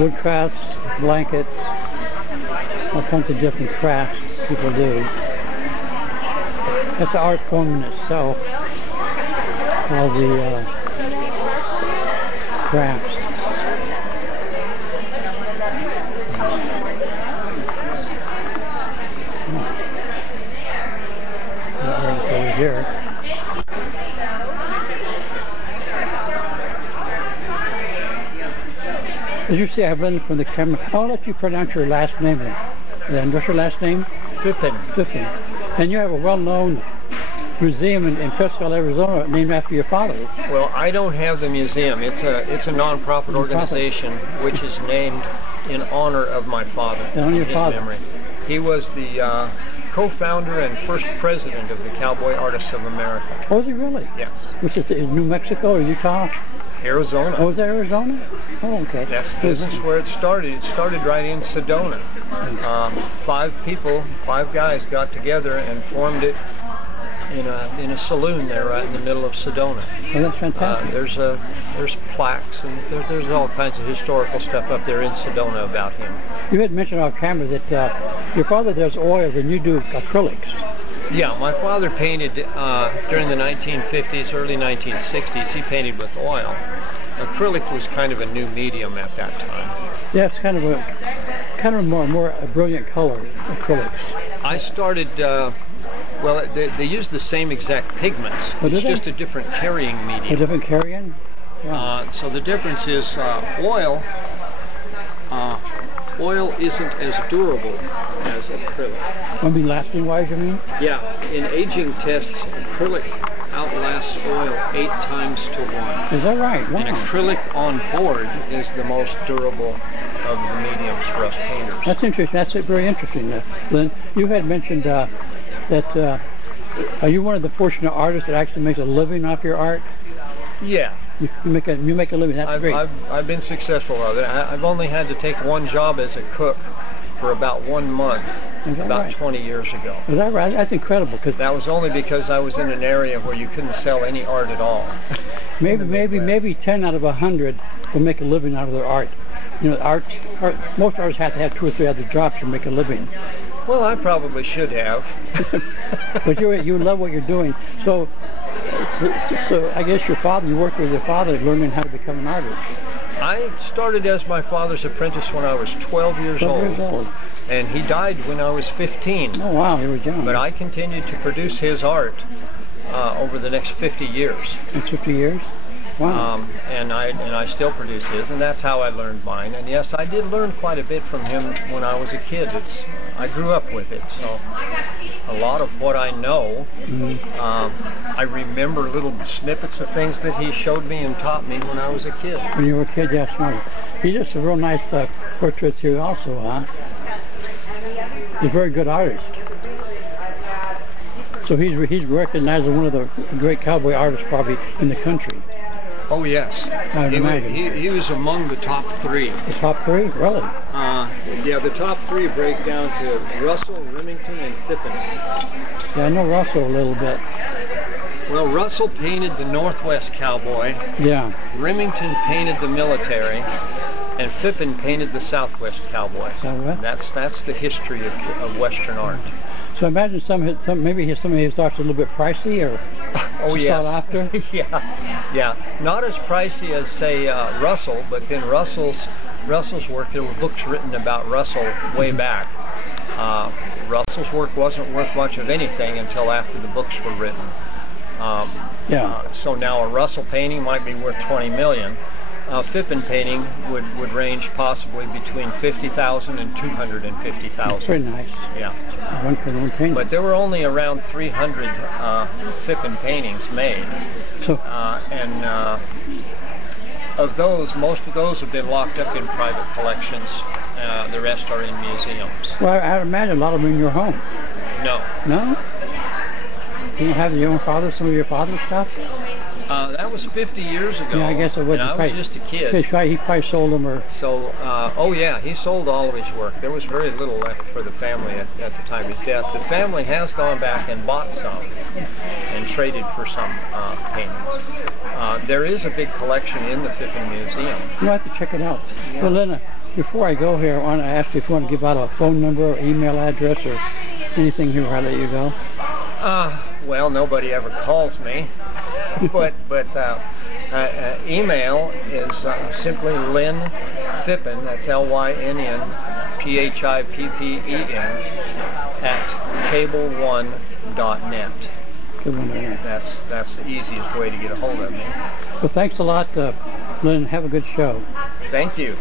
wood crafts, blankets, all kinds of different crafts people do. That's an art form in itself, all the crafts. Over here. As you see, I've learned from the camera. I'll let you pronounce your last name then. What's your last name? PHIPPEN. PHIPPEN. And you have a well-known museum in Prescott, Arizona, named after your father. Well, I don't have the museum. It's a non-profit organization which is named in honor of my father. In your father. Memory. He was the co-founder and first president of the Cowboy Artists of America. Oh, is he really? Yes. Which is in New Mexico or Utah? Arizona. Oh, is that Arizona? Oh, okay. Yes, this is where it started. It started right in Sedona. 5 guys got together and formed it in a saloon there right in the middle of Sedona. Oh, that's fantastic. There's plaques and there's all kinds of historical stuff up there in Sedona about him. You had mentioned off camera that your father does oils and you do acrylics. Yeah, my father painted during the 1950s, early 1960s. He painted with oil. Acrylic was kind of a new medium at that time. Yeah, it's kind of a more a brilliant color, acrylics. I started. Well, they use the same exact pigments. It's just a different carrying medium. A different carrying? Wow. So the difference is oil. Oil isn't as durable as acrylic. I mean, lasting-wise, you mean? Yeah. In aging tests, acrylic outlasts oil 8 times to 1. Is that right? Wow. And acrylic on board is the most durable of the mediums for us painters. That's interesting. That's very interesting, Lynn. You had mentioned that are you one of the fortunate artists that actually makes a living off your art? Yeah. You make a living. That's great. I've been successful of it. I've only had to take one job as a cook for about 1 month, about 20 years ago. Is that right? That's incredible. Cause that was only because I was in an area where you couldn't sell any art at all. maybe 10 out of 100 will make a living out of their art. You know, most artists have to have 2 or 3 other jobs to make a living. Well, I probably should have. But you love what you're doing. So I guess you worked with your father learning how to become an artist. I started as my father's apprentice when I was 12 years old. And he died when I was 15. Oh, wow, you were young. But I continued to produce his art over the next 50 years. That's 50 years? Wow. And I still produce his, and that's how I learned mine. And yes, I did learn quite a bit from him when I was a kid. I grew up with it, so a lot of what I know, I remember little snippets of things that he showed me and taught me when I was a kid. When you were a kid, yes, right. He does a real nice portraits here also, huh? He's a very good artist. So he's recognized as one of the great cowboy artists probably in the country. Oh yes, he was among the top 3. The top 3, really? Yeah, the top 3 break down to Russell, Remington, and PHIPPEN. Yeah, I know Russell a little bit. Well, Russell painted the Northwest cowboy. Yeah. Remington painted the military, and PHIPPEN painted the Southwest cowboy. Southwest? That's the history of Western art. So imagine maybe some of his art's a little bit pricey, or oh yes, sought after. yeah, not as pricey as say Russell, but then Russell's work. There were books written about Russell way back. Russell's work wasn't worth much of anything until after the books were written. So now a Russell painting might be worth $20 million. PHIPPEN painting would range possibly between $50,000 and $250,000. That's very nice. Yeah. One for one painting. But there were only around 300 PHIPPEN paintings made. So, of those, most of those have been locked up in private collections. The rest are in museums. Well, I imagine a lot of them in your home. No. No? You don't have some of your father's stuff? That was 50 years ago. Yeah, I guess it wasn't. I was just a kid. He probably sold them, or so. Oh yeah, he sold all of his work. There was very little left for the family at the time of his death. The family has gone back and bought some and traded for some paintings. there is a big collection in the PHIPPEN Museum. You'll have to check it out. Yeah. Well, Lynn, before I go here, I want to ask you if you want to give out a phone number or email address or anything here before I let you go. Well, nobody ever calls me, but email is simply LYNN PHIPPEN, that's LYNN PHIPPEN at cable1.net. That's the easiest way to get a hold of me. Well, thanks a lot, Lynn. Have a good show. Thank you.